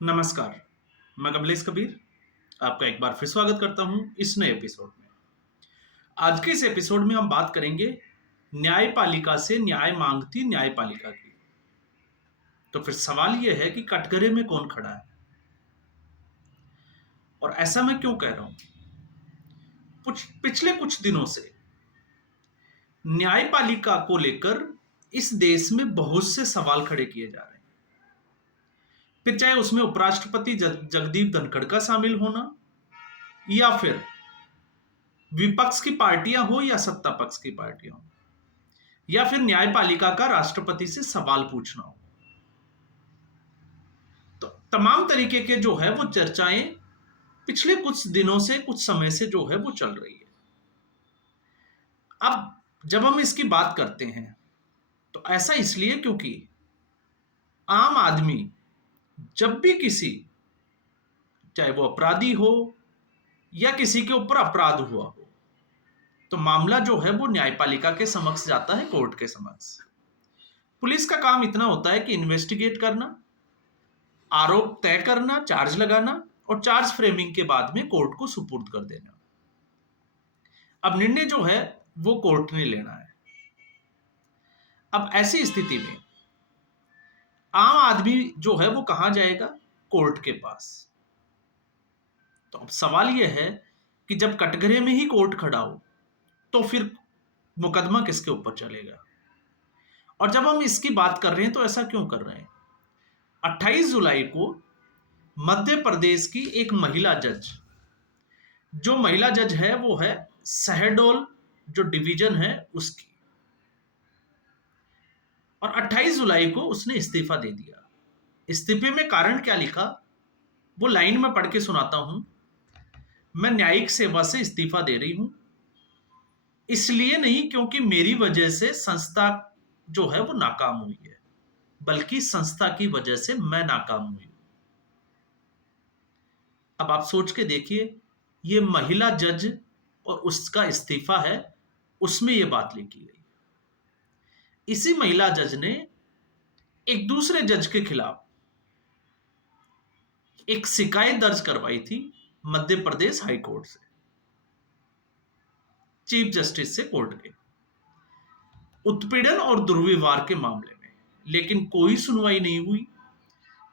नमस्कार, मैं कमलेश कबीर आपका एक बार फिर स्वागत करता हूं इस नए एपिसोड में। आज के इस एपिसोड में हम बात करेंगे न्यायपालिका से न्याय मांगती न्यायपालिका की। तो फिर सवाल यह है कि कटघरे में कौन खड़ा है और ऐसा मैं क्यों कह रहा हूं। पिछले कुछ दिनों से न्यायपालिका को लेकर इस देश में बहुत से सवाल खड़े किए जा रहे हैं। फिर चाहे उसमें उपराष्ट्रपति जगदीप धनखड़ का शामिल होना या फिर विपक्ष की पार्टियां हो या सत्ता पक्ष की पार्टियां हो या फिर न्यायपालिका का राष्ट्रपति से सवाल पूछना हो, तो तमाम तरीके के जो है वो चर्चाएं पिछले कुछ दिनों से कुछ समय से जो है वो चल रही है। अब जब हम इसकी बात करते हैं तो ऐसा इसलिए क्योंकि आम आदमी जब भी किसी, चाहे वो अपराधी हो या किसी के ऊपर अपराध हुआ हो, तो मामला जो है वो न्यायपालिका के समक्ष जाता है, कोर्ट के समक्ष। पुलिस का काम इतना होता है कि इन्वेस्टिगेट करना, आरोप तय करना, चार्ज लगाना और चार्ज फ्रेमिंग के बाद में कोर्ट को सुपुर्द कर देना। अब निर्णय जो है वो कोर्ट ने लेना है। अब ऐसी स्थिति में आम आदमी जो है वो कहां जाएगा? कोर्ट के पास। तो अब सवाल यह है कि जब कटघरे में ही कोर्ट खड़ा हो तो फिर मुकदमा किसके ऊपर चलेगा? और जब हम इसकी बात कर रहे हैं तो ऐसा क्यों कर रहे हैं? 28 जुलाई को मध्य प्रदेश की एक महिला जज, जो महिला जज है वो है शहडोल जो डिवीजन है उसकी, और 28 जुलाई को उसने इस्तीफा दे दिया। इस्तीफे में कारण क्या लिखा वो लाइन में पढ़ के सुनाता हूं। मैं न्यायिक सेवा से इस्तीफा दे रही हूं, इसलिए नहीं क्योंकि मेरी वजह से संस्था जो है वो नाकाम हुई है, बल्कि संस्था की वजह से मैं नाकाम हुई हूं। अब आप सोच के देखिए, ये महिला जज और उसका इस्तीफा है, उसमें ये बात लिखी गई। इसी महिला जज ने एक दूसरे जज के खिलाफ एक शिकायत दर्ज करवाई थी मध्य प्रदेश हाई कोर्ट से, चीफ जस्टिस से कोर्ट के, उत्पीड़न और दुर्व्यवहार के मामले में, लेकिन कोई सुनवाई नहीं हुई।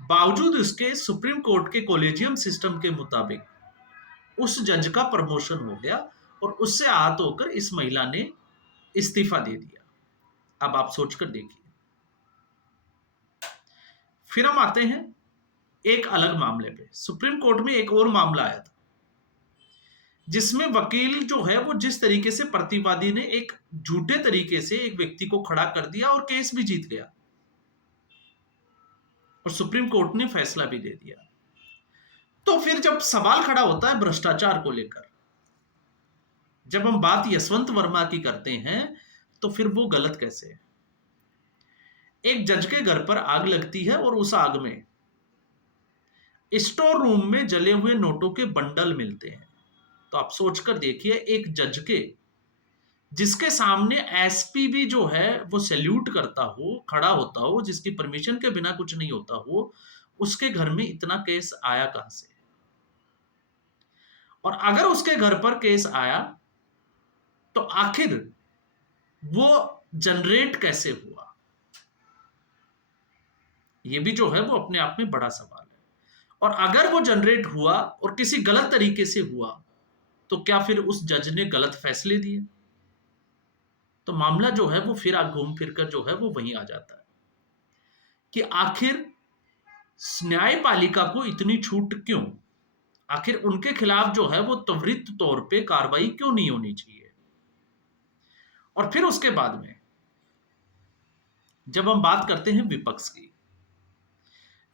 बावजूद इसके सुप्रीम कोर्ट के कॉलेजियम सिस्टम के मुताबिक उस जज का प्रमोशन हो गया और उससे आहत होकर इस महिला ने इस्तीफा दे दिया। अब आप सोचकर देखिए। फिर हम आते हैं एक अलग मामले पे। सुप्रीम कोर्ट में एक और मामला आया था जिसमें वकील जो है वो जिस तरीके से प्रतिवादी ने एक झूठे तरीके से एक व्यक्ति को खड़ा कर दिया और केस भी जीत गया और सुप्रीम कोर्ट ने फैसला भी दे दिया। तो फिर जब सवाल खड़ा होता है भ्रष्टाचार को लेकर, जब हम बात यशवंत वर्मा की करते हैं तो फिर वो गलत कैसे है? एक जज के घर पर आग लगती है और उस आग में स्टोर रूम में जले हुए नोटों के बंडल मिलते हैं। तो आप सोचकर देखिए, एक जज के जिसके सामने एसपी भी जो है वो सैल्यूट करता हो, खड़ा होता हो, जिसकी परमिशन के बिना कुछ नहीं होता हो, उसके घर में इतना केस आया कहां से? और अगर उसके घर पर केस आया तो आखिर वो जनरेट कैसे हुआ? ये भी जो है वो अपने आप में बड़ा सवाल है। और अगर वो जनरेट हुआ और किसी गलत तरीके से हुआ तो क्या फिर उस जज ने गलत फैसले दिए? तो मामला जो है वो फिर घूम फिर कर जो है वो वहीं आ जाता है कि आखिर न्यायपालिका को इतनी छूट क्यों? आखिर उनके खिलाफ जो है वो त्वरित तौर पे कार्रवाई क्यों नहीं होनी चाहिए? और फिर उसके बाद में जब हम बात करते हैं विपक्ष की,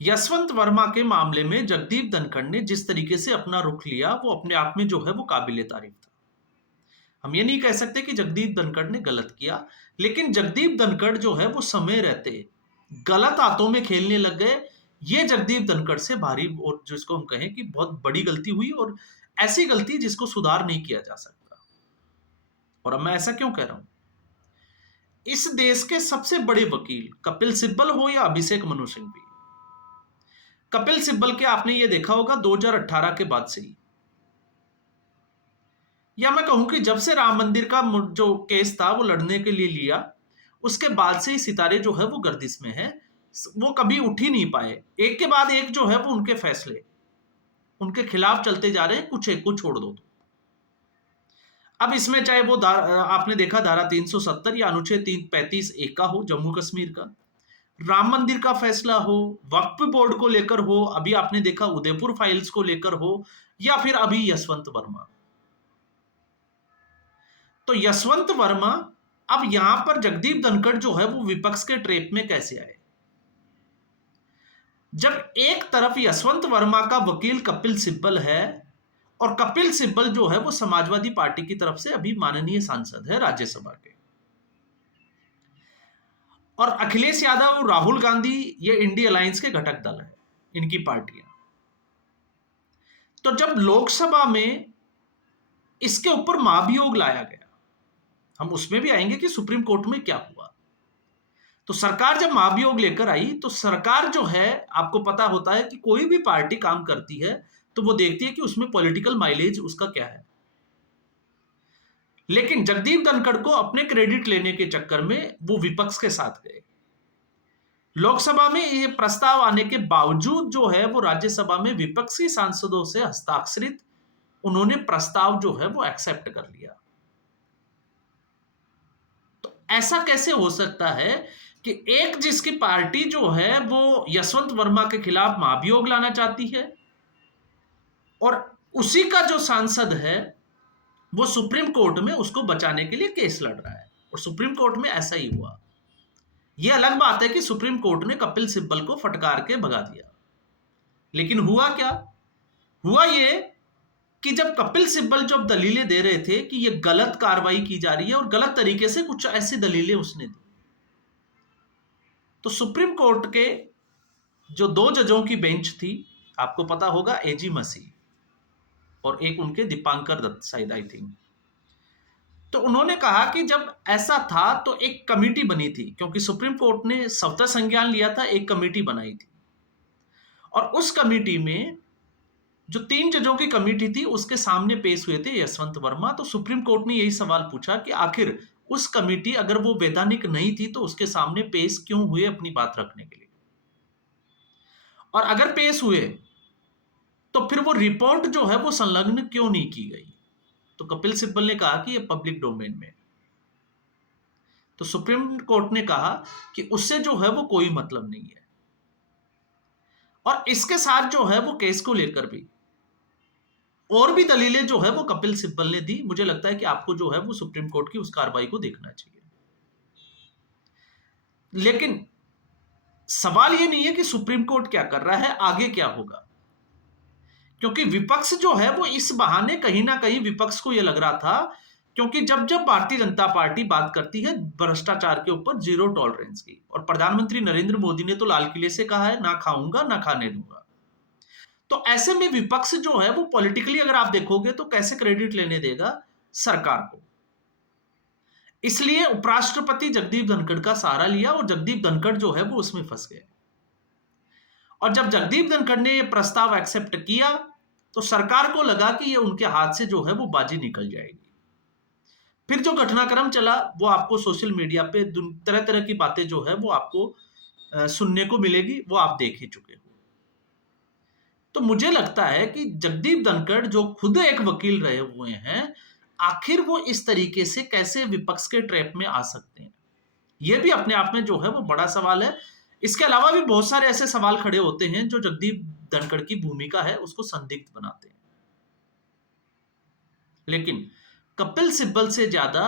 यशवंत वर्मा के मामले में जगदीप धनखड़ ने जिस तरीके से अपना रुख लिया वो अपने आप में जो है वो काबिले तारीफ था। हम ये नहीं कह सकते कि जगदीप धनखड़ ने गलत किया, लेकिन जगदीप धनखड़ जो है वो समय रहते गलत हाथों में खेलने लग गए। ये जगदीप धनखड़ से भारी, और जिसको हम कहें कि बहुत बड़ी गलती हुई, और ऐसी गलती जिसको सुधार नहीं किया जा सकता। और अब मैं ऐसा क्यों कह रहा हूं? इस देश के सबसे बड़े वकील कपिल सिब्बल हो या अभिषेक मनु सिंघवी, कपिल सिब्बल के आपने ये देखा होगा 2018 के बाद से ही, या मैं कहूं कि जब से राम मंदिर का जो केस था वो लड़ने के लिए लिया, उसके बाद से ही सितारे जो है वो गर्दिश में है। वो कभी उठ ही नहीं पाए, एक के बाद एक जो है वो उनके फैसले उनके खिलाफ चलते जा रहे हैं, कुछ एक को छोड़ दो तो। अब इसमें चाहे वो आपने देखा धारा 370 या अनुच्छेद 335(1) का हो जम्मू कश्मीर का, राम मंदिर का फैसला हो, वक्फ बोर्ड को लेकर हो, अभी आपने देखा उदयपुर फाइल्स को लेकर हो, या फिर अभी यशवंत वर्मा। तो यशवंत वर्मा, अब यहां पर जगदीप धनखड़ जो है वो विपक्ष के ट्रैप में कैसे आए? जब एक तरफ यशवंत वर्मा का वकील कपिल सिब्बल है, और कपिल सिब्बल जो है वो समाजवादी पार्टी की तरफ से अभी माननीय सांसद है राज्यसभा के, और अखिलेश यादव और राहुल गांधी ये इंडिया अलायंस के घटक दल है, इनकी पार्टियां। तो जब लोकसभा में इसके ऊपर महाभियोग लाया गया, हम उसमें भी आएंगे कि सुप्रीम कोर्ट में क्या हुआ। तो सरकार जब महाभियोग लेकर आई, तो सरकार जो है, आपको पता होता है कि कोई भी पार्टी काम करती है तो वो देखती है कि उसमें पॉलिटिकल माइलेज उसका क्या है। लेकिन जगदीप धनखड़ को अपने क्रेडिट लेने के चक्कर में वो विपक्ष के साथ गए। लोकसभा में ये प्रस्ताव आने के बावजूद जो है वो राज्यसभा में विपक्षी सांसदों से हस्ताक्षरित उन्होंने प्रस्ताव जो है वो एक्सेप्ट कर लिया। तो ऐसा कैसे हो सकता है कि एक जिसकी पार्टी जो है वो यशवंत वर्मा के खिलाफ महाभियोग लाना चाहती है, और उसी का जो सांसद है वो सुप्रीम कोर्ट में उसको बचाने के लिए केस लड़ रहा है, और सुप्रीम कोर्ट में ऐसा ही हुआ। यह अलग बात है कि सुप्रीम कोर्ट ने कपिल सिब्बल को फटकार के भगा दिया, लेकिन हुआ क्या? हुआ ये कि जब कपिल सिब्बल जब दलीलें दे रहे थे कि यह गलत कार्रवाई की जा रही है और गलत तरीके से कुछ ऐसी दलीलें उसने दी, तो सुप्रीम कोर्ट के जो 2 जजों की बेंच थी, आपको पता होगा एजी मसीह और एक उनके दीपांकर दत्त शायद, आई थिंक, तो उन्होंने कहा कि जब ऐसा था तो एक कमेटी बनी थी, क्योंकि सुप्रीम कोर्ट ने स्वतः संज्ञान लिया था, एक कमेटी बनाई थी, और उस कमेटी में जो 3 जजों की कमेटी थी उसके सामने पेश हुए थे यशवंत वर्मा। तो सुप्रीम कोर्ट ने यही सवाल पूछा कि आखिर उस कमेटी अगर वो वैधानिक नहीं थी तो उसके सामने पेश क्यों हुए अपनी बात रखने के लिए, और अगर पेश हुए तो फिर वो रिपोर्ट जो है वो संलग्न क्यों नहीं की गई? तो कपिल सिब्बल ने कहा कि ये पब्लिक डोमेन में। तो सुप्रीम कोर्ट ने कहा कि उससे जो है वो कोई मतलब नहीं है, और इसके साथ जो है वो केस को लेकर भी और भी दलीलें जो है वो कपिल सिब्बल ने दी। मुझे लगता है कि आपको जो है वो सुप्रीम कोर्ट की उस कार्रवाई को देखना चाहिए। लेकिन सवाल ये नहीं है कि सुप्रीम कोर्ट क्या कर रहा है, आगे क्या होगा, क्योंकि विपक्ष जो है वो इस बहाने कहीं ना कहीं विपक्ष को यह लग रहा था, क्योंकि जब जब भारतीय जनता पार्टी बात करती है भ्रष्टाचार के ऊपर जीरो टॉलरेंस की, और प्रधानमंत्री नरेंद्र मोदी ने तो लाल किले से कहा है ना खाऊंगा ना खाने दूंगा, तो ऐसे में विपक्ष जो है वो पॉलिटिकली अगर आप देखोगे तो कैसे क्रेडिट लेने देगा सरकार को। इसलिए उपराष्ट्रपति जगदीप धनखड़ का सहारा लिया, और जगदीप धनखड़ जो है वो उसमें फंस गए। और जब जगदीप धनखड़ ने यह प्रस्ताव एक्सेप्ट किया तो सरकार को लगा कि ये उनके हाथ से जो है वो बाजी निकल जाएगी। फिर जो घटनाक्रम चला वो आपको सोशल मीडिया पे तरह तरह की बातें जो है वो आपको सुनने को मिलेगी, वो आप देख ही चुके हो। तो मुझे लगता है कि जगदीप धनखड़ जो खुद एक वकील रहे हुए हैं, आखिर वो इस तरीके से कैसे विपक्ष के ट्रैप में आ सकते हैं, ये भी अपने आप में जो है वो बड़ा सवाल है। इसके अलावा भी बहुत सारे ऐसे सवाल खड़े होते हैं जो जगदीप धनखड़ की भूमिका है उसको संदिग्ध बनाते हैं। लेकिन कपिल सिब्बल से ज्यादा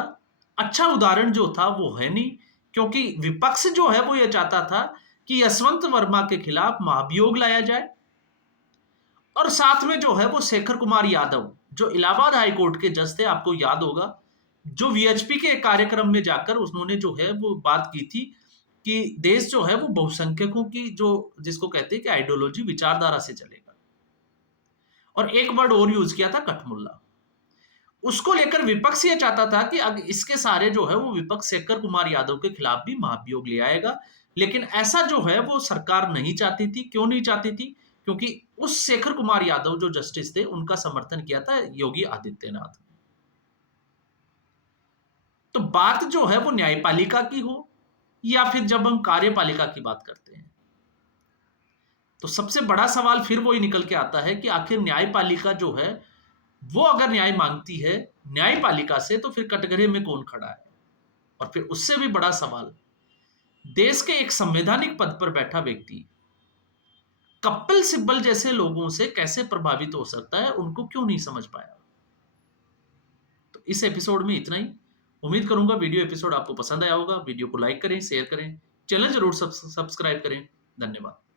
अच्छा उदाहरण जो था वो है नहीं, क्योंकि विपक्ष जो है वो ये चाहता था कि यशवंत वर्मा के खिलाफ महाभियोग लाया जाए, और साथ में जो है वो शेखर कुमार यादव जो इलाहाबाद हाईकोर्ट के जज थे, आपको याद होगा, जो वीएचपी के कार्यक्रम में जाकर उन्होंने जो है वो बात की थी कि देश जो है वो बहुसंख्यकों की जो जिसको कहते हैं कि आइडियोलॉजी विचारधारा से चलेगा, और एक वर्ड और यूज किया था कठमुल्ला। उसको लेकर विपक्ष ये चाहता था कि अब इसके सारे जो है वो विपक्ष शेखर कुमार यादव के खिलाफ भी महाभियोग ले आएगा, लेकिन ऐसा जो है वो सरकार नहीं चाहती थी। क्यों नहीं चाहती थी? क्योंकि उस शेखर कुमार यादव जो जस्टिस थे उनका समर्थन किया था योगी आदित्यनाथ। तो बात जो है वो न्यायपालिका की हो या फिर जब हम कार्यपालिका की बात करते हैं, तो सबसे बड़ा सवाल फिर वही निकल के आता है कि आखिर न्यायपालिका जो है वो अगर न्याय मांगती है न्यायपालिका से, तो फिर कटघरे में कौन खड़ा है? और फिर उससे भी बड़ा सवाल, देश के एक संवैधानिक पद पर बैठा व्यक्ति कपिल सिब्बल जैसे लोगों से कैसे प्रभावित हो सकता है, उनको क्यों नहीं समझ पाया? तो इस एपिसोड में इतना ही। उम्मीद करूंगा वीडियो एपिसोड आपको पसंद आया होगा। वीडियो को लाइक करें, शेयर करें, चैनल जरूर सब्सक्राइब करें। धन्यवाद।